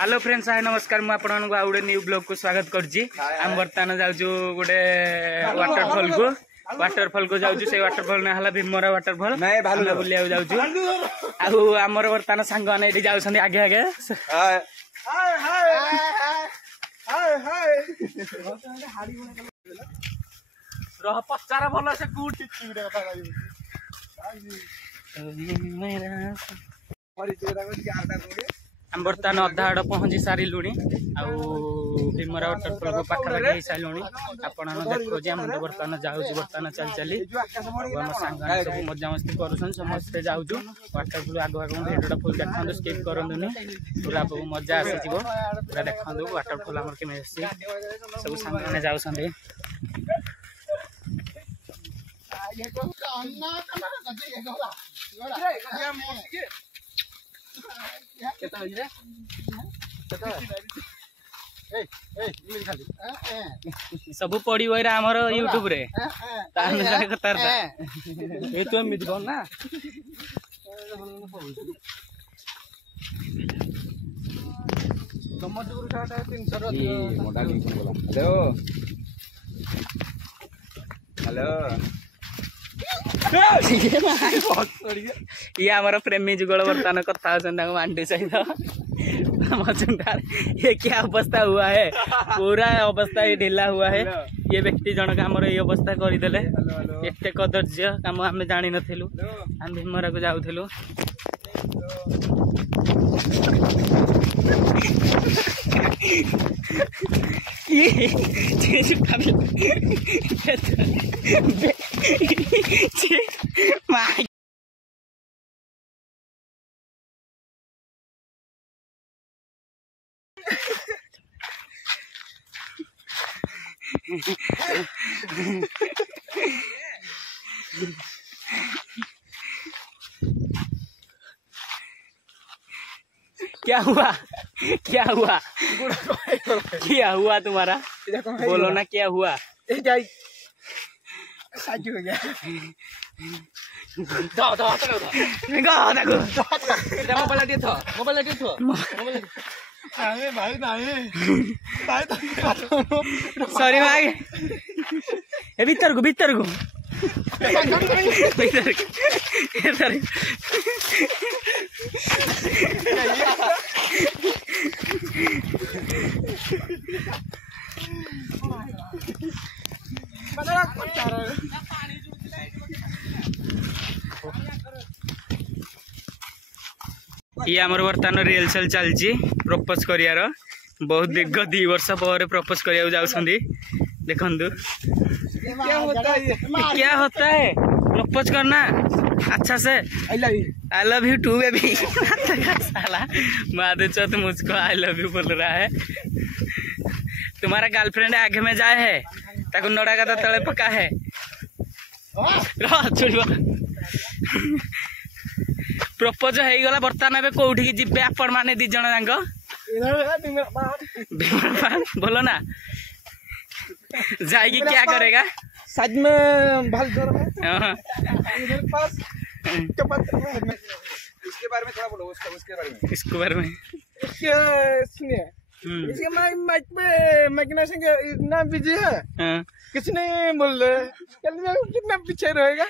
Hello friends, हाय नमस्कार। मुझे आपको आउे न्यू ब्लॉग को स्वागत करछि। हम बर्तमान जाउछु गोटे वाटरफॉल को जाउछु। से वाटरफॉल ना हला भीमरा वाटरफॉल हम बुलिया जाउछु। आउ हमर बर्तमान संग माने एठी जाउछन आगे आगे। हाय हाय हाय हाय रह पचारा भलो से गुड टिचिंग रे कथा मेरा हम बर्तमान अधा आड़ पहुंची सारूँ। भीमरा वाटरफॉल को पाखापाखि हो सारूँ। आपण देखो हम बर्तमान जाऊँ बर्तमान चली चली आम सांग सब मजा मस्ती कर समस्ते जाऊँ वाटरफॉल आग आग भिडियो फुल देखते स्किप करनी पूरा मजा आसी पूरा देखते वाटरफॉल आम केमी सब सांग मैंने जाऊँ। सब पड़ी आमर यूट्यूब रे तो एमती कौन ना हेलो ये आमर प्रेमी जुगल बर्तमान कथा मांडी सहित ये क्या अवस्था हुआ है, पूरा अवस्था ये ढीला हुआ है। ये व्यक्ति जनक आमर ये अवस्था करदेले। एते कदर्य काम आम जानी नथिलु। हम भीमरा को जाउथिलु। क्या हुआ क्या हुआ क्या हुआ तुम्हारा, बोलो ना क्या हुआ। सॉरी भाई भीतर को भीतर को ये आमर बर्तमान रिहर्सल चलची प्रपोज करियार। बहुत दीर्घ 2 वर्ष पर प्रपोज करिया जाउछंदी। देखंदु क्या होता है प्रपोज करना अच्छा से। I love you too baby. साला माधुचौथ मुझको आई लव यू बोल रहा है। तुम्हारा गर्लफ्रेंड आगे में जाए है ताको नड़ा का तले पका है। प्रपोज हो गला बर्तमान ए कौटी जीवे आपण माने 2 जन जांग बोलो ना जाएगी क्या करेगा साथ में भालघर में पास इसके बारे में थोड़ा बोलो। उसके बारे में इसके सुनिए। इसके माइक पे मैकिना सिंह इतना बिजी है किसी नहीं बोल रहे कितना पीछे रहेगा।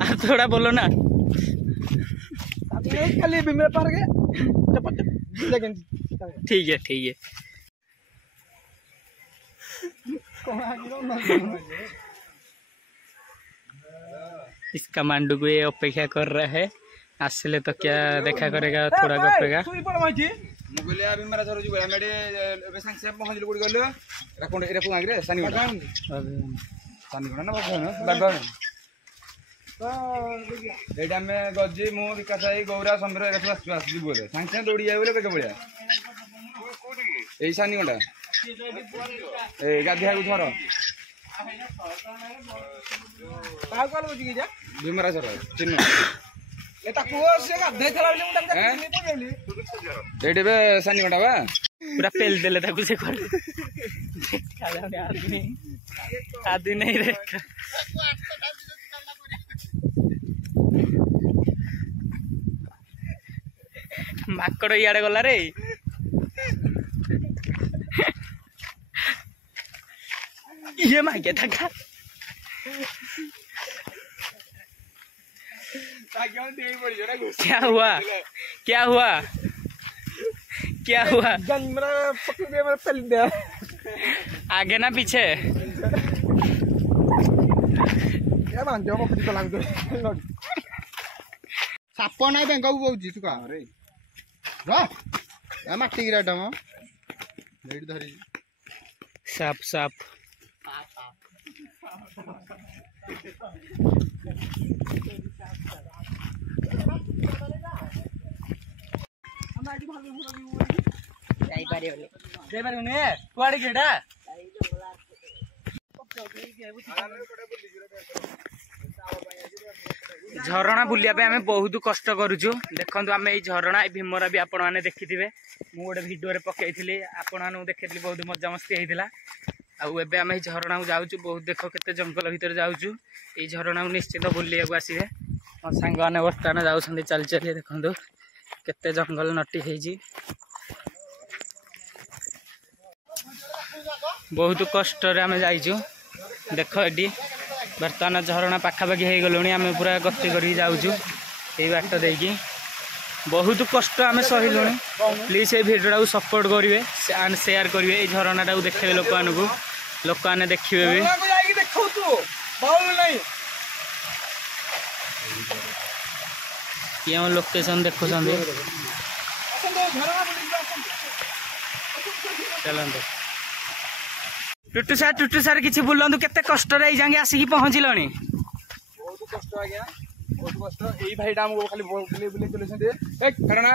आप थोड़ा बोलो ना। खाली भीमरा पार गए। ठीक है ठीक है। इसका मांडू को ये अपेक्षा कर रहा है। आसले तो क्या देखा करेगा, थोड़ा गपेगा। गजी मु विकास गौरा समीर बोले सागे दौड़ी जाए बोले के बड़िया यही सानी गंडा गाधिया को थर भीमरा सर चिन्ह सानी गंडा बा पूरा पेल देले ताकू से कर आदमी नहीं रेखा ମାଙ୍କଡ ଇଆଡେ ଗଲା ରେ। ये मांगे था क्या हुआ क्या हुआ क्या हुआ? आगे ना पीछे? साप ना बेंग बोची तू कह माटी गिराटा म धरी साप साप कुआड़े गेड़ा झरणा बुलिया पे हमें बहुत कष्ट करूचु। देखंतु हमें ये झरणा भीमरा भी आपण माने देखिथिबे मु गोटे वीडियो रे पकेइथिली आपण माने देखिथिली बहुत मजा मस्ती हेइथिला। आउ एबे हमें ये झरणा को जाउचु बहुत देख केते जंगल भीतर जाउचु। ये झरणा को निश्चित बुलिया को आसीबे मो सांग माने वर्तमान जाउछन्ती चल चल देखंतु केते जंगल नटी हेइजी बहुत कष्ट रे हमें जाइचु। देख एडी बर्तमान झरणा पाखापाखि हो गलुणी आम पूरा गति कर जाऊँ ये बाट देकी बहुत कष्ट आम सहलुणी। प्लीज ये भिडियो को सपोर्ट करेंगे एंड शेयर करेंगे ये झरणा टाक देखिए लोक मैंने देखिए भी किए लोकेशन देखुं चलते टुटू सार किसी बुलंदु केते कष्ट रे जांगे आसिकी पहुंचलणी बहुत कष्ट आज्ञा बहुत कष्ट एई भाईटा हमको खाली बुले बुले चलेछन ए खड़ना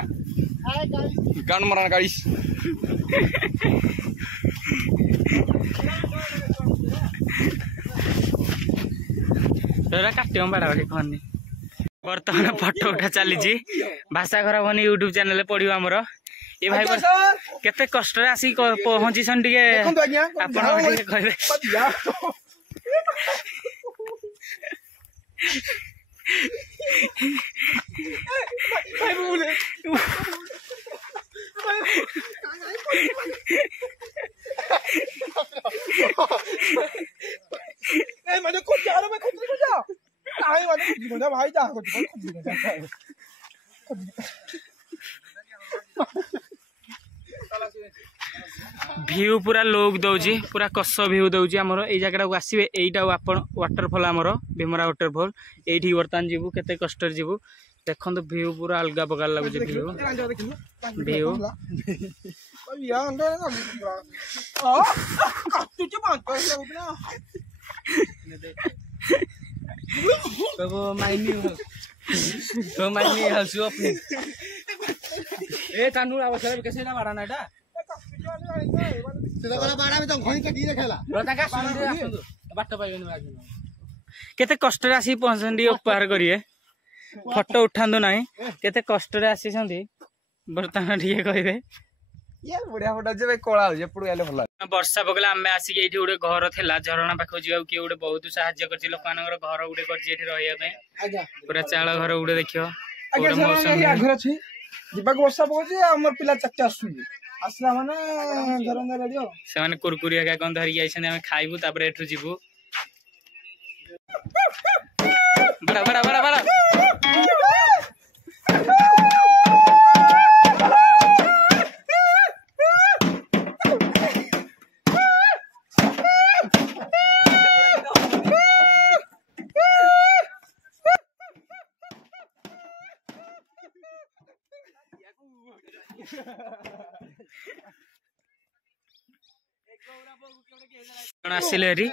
गान मरान गाड़ी तोरा काटियो बाड़ा बाड़ी कहनी वर्तमान फोटो उठा चली भाषा घर बनी यूट्यूब चैनल पड़ो आमर ये भाई केते कष्ट आसी पहुंची कहे भाई जा भ्यू पूरा लोग दौजी पूरा कस भ्यू दौजी आमर ये जगह को आसवे यहीटा वाटरफल आमर भीमरा वाटरफल ये बर्तमान जीवु केते कष्ट जीवु देखो भ्यू पूरा अलग प्रकार लगुच भ्यू भ्यू ए तानू आवश्यक कैसे ना बाड़ा नाटा केते कष्ट आसी पहुंचती उपहार करिए फोटो उठांदु ना केते कष्ट आसी बर्तमान ठीक कहे बढ़िया फोटो जे कला एपड़ू आले भल वर्षा पकड़ा आम आसिक ये गोटे घर था झरणा पाख जा किए गोटे बहुत साहाଯ୍य कर लोक घर गोटे कर पूरा चाल घर गोटे देख वर्षा पहुंचे आम पिला चाचा आसला माने रेडी से कुरकुरी क्या कौन धरिक आम खाइबू एठू जीवु बड़ा बड़ा बड़ा बड़ा आसिले हेरी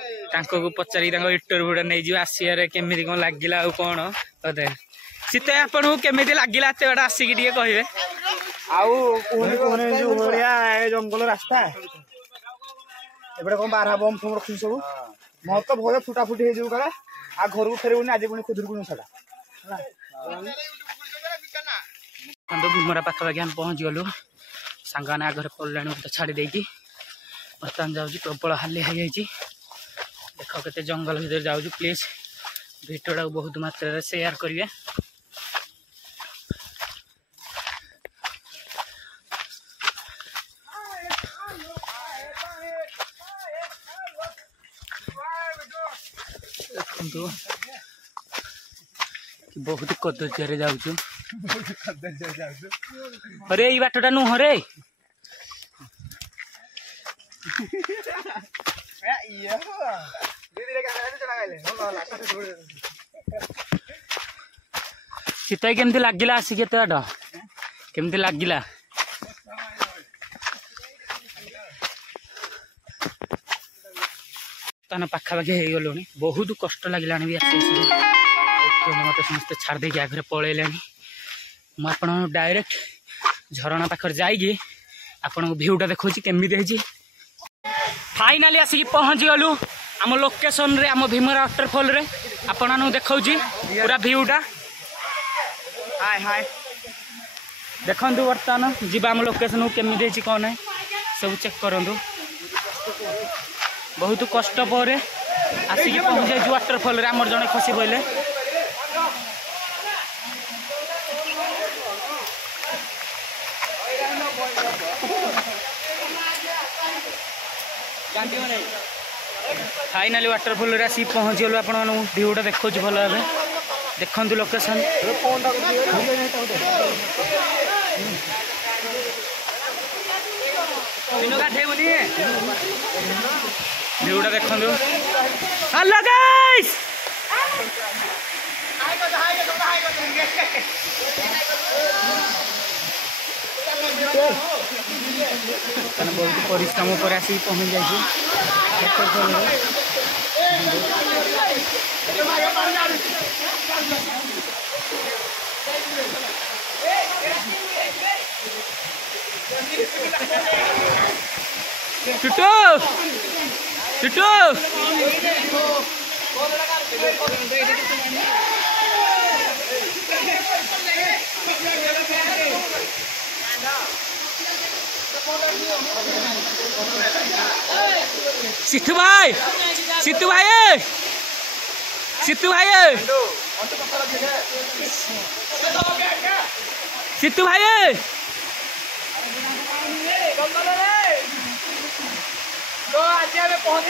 पचारि इंटरव्यू नहीं जी आसियारे केमिति कौन लगिला आ कौन कदे सीते आपन केमिति लगिला एते बड़ा आसिक टिके कहिबे आउ कोने कोने जो बढिया जंगल रास्ता एबडे कोन बारहा बम फम रखि सब म त भय फुटा फुटी हे जो करा आ घर को फेरबुनी आज पुनी खुदुर कुन सडा तो भीमरा पाखापाखि हम पहुँच गलु सांगाने आगे पड़े मत छाड़ी देकी बर्तमान जाऊँ प्रबल हाली हो जाए देख के जंगल भर जाऊँ प्लीज भिडियोटा बहुत मात्रा शेयर करेंगे देखो बहुत कदर्य जाऊँ अरे ये बाटटा नुह रे सीता केमती लगिला आसिक एत बाट केमती लगिला पाखापाखि हो गलु बहुत कष्ट लगे भी आस मत समस्ते छाड़ी आगे पलैले मुझे डायरेक्ट झरणा पाखर जाइए आपन भ्यूटा देखा केमी फाइनाली आसिक पहुँची गलु आम लोकेशन रे आम भीमरा वाटरफॉल रे आपन देखा पूरा भ्यूटा हाय हाय देखु बर्तमान जीवा आम लोकेशन केमी कौन है सब चेक करूँ बहुत कष्ट पर आसिक पहुँच जाए वाटरफॉल रे आमर जड़े खसी पड़े फाइनाली वाटरफॉल रे आसिक पहुँच गलु आप भ्यूटा देखा भल भाव देखु लोकेशन भ्यूटा देखु हेलो गाइस बहुत परिश्रम पर आसिक पहुँच जाए टुटू टुटू सिद्धू भाई सिद्धू भाई सिद्धू भाई सिद्धू भाई तो आज पहुंच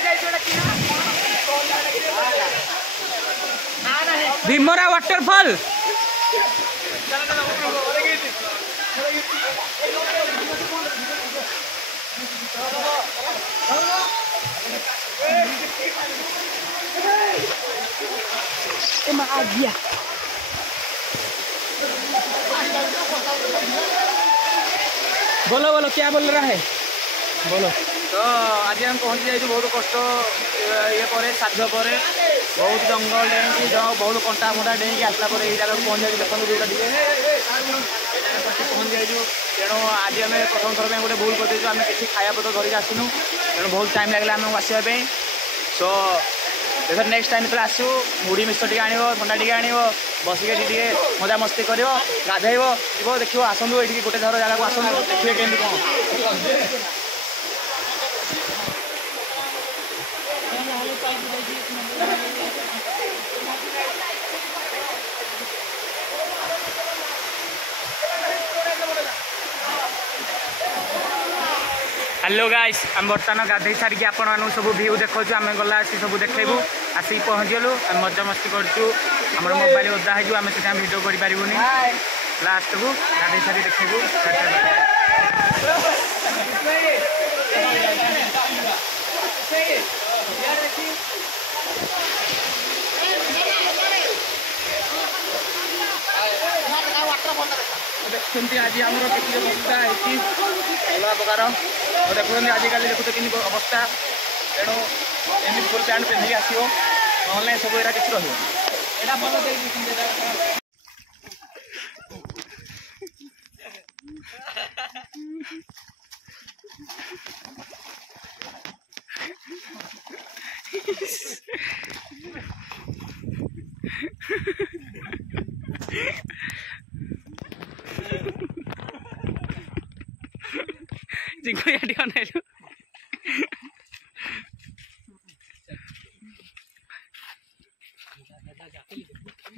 भीमरा वाटरफॉल आ गया बोलो बोलो क्या बोल रहा है बोलो तो आज हम पहुँची जाइए बहुत कष्ट ये पर साध्य पर बहुत जंगल डेंगी बहुत कंटा फंटा डेंगी आसला ये जगह पहुँच जाए देखो जोटा पहुँच जाइए तेणु आज आम प्रथम थर गोटे भूल कर आम किसी खाया पत्र धरिक आसनु तेणु बहुत टाइम लगे आम आसवाई सो देखो नेक्स्ट टाइम जो आसू मुढ़ी मिश्र टी आण थंडा टी आण बसिके मजा मस्ती कर गाधेब जीव देख आसतु ये गोटे थर जगह को आसतु देखिए केमी कौन हेलो गाइस आम बर्तमान गाधे सारिकी आपण सब भ्यू देखु आम गला आसी सब देखू आसिक पहुँच गलु आम मजा मस्ती करूँ आम मोबाइल ओदा हो आम से भिडियो करें लास्ट को गाधे सारी देखू देखते आज आम किसी अवस्था है अलग प्रकार देखते आजिकल देखते कि अवस्था तेणु एम फुल पैंट पिंधिक आसो ना सब एरा किसी जिंको याटी अनाइलु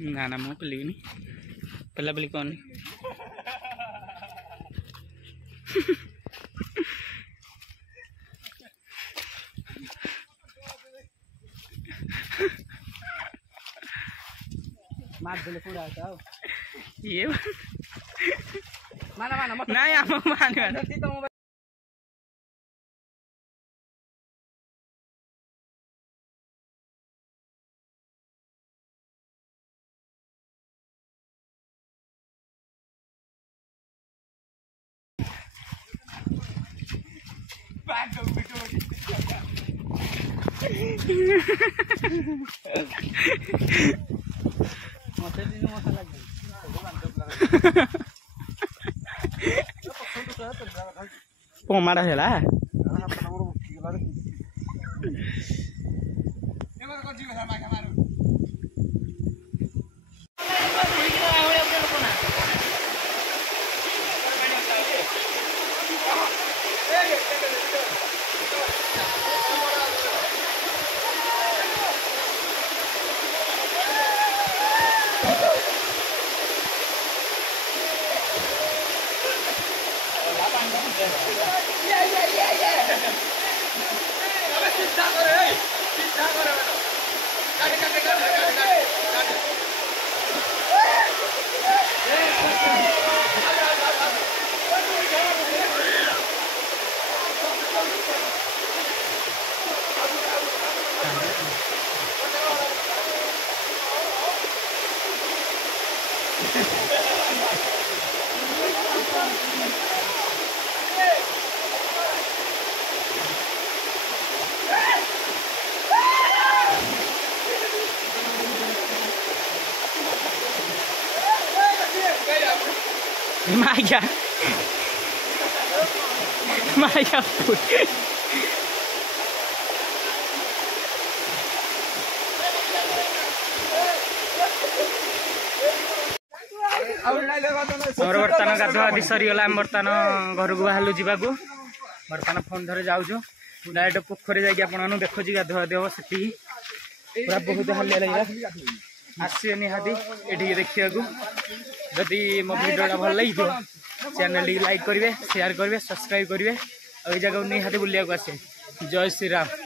ना ना मैं पेलिनी पेला पेली कौन ये ନାଇଁ ଆମକୁ ମାନିବା ପମାଡା ହେଲା Maya food. ଆମର ବର୍ତ୍ତମାନ ଗାଧୁଆଧି ସରିଗଲା ଆମେ ବର୍ତ୍ତମାନ ଘରକୁ ବାହାରିଲୁ ଯିବାକୁ ବର୍ତ୍ତମାନ ଫୋନ୍ ଧରି ଯାଉଛୁ ଡାଇରେକ୍ଟ ପୋଖରୀ ଯାଇକି ଆପଣମାନଙ୍କୁ ଦେଖୁଛି ଗାଧୁଆଧି ହବ ସେଠିକି ପୁରା ବହୁତ ହାଲିଆ ଲାଗିଲା ଆସିବେ ନିହାତି ଏଠିକି ଦେଖିବାକୁ ଯଦି ମୋ ଭିଡ଼ିଓଟା ଭଲ ଲାଗିଥିବ ଚ୍ୟାନେଲଟିକି ଲାଇକ୍ କରିବେ ସେୟାର କରିବେ ସବସ୍କ୍ରାଇବ୍ କରିବେ ଆଉ ଏଇ ଜାଗାକୁ ନିହାତି ବୁଲିବାକୁ ଆସିବେ ଜୟ ଶ୍ରୀରାମ।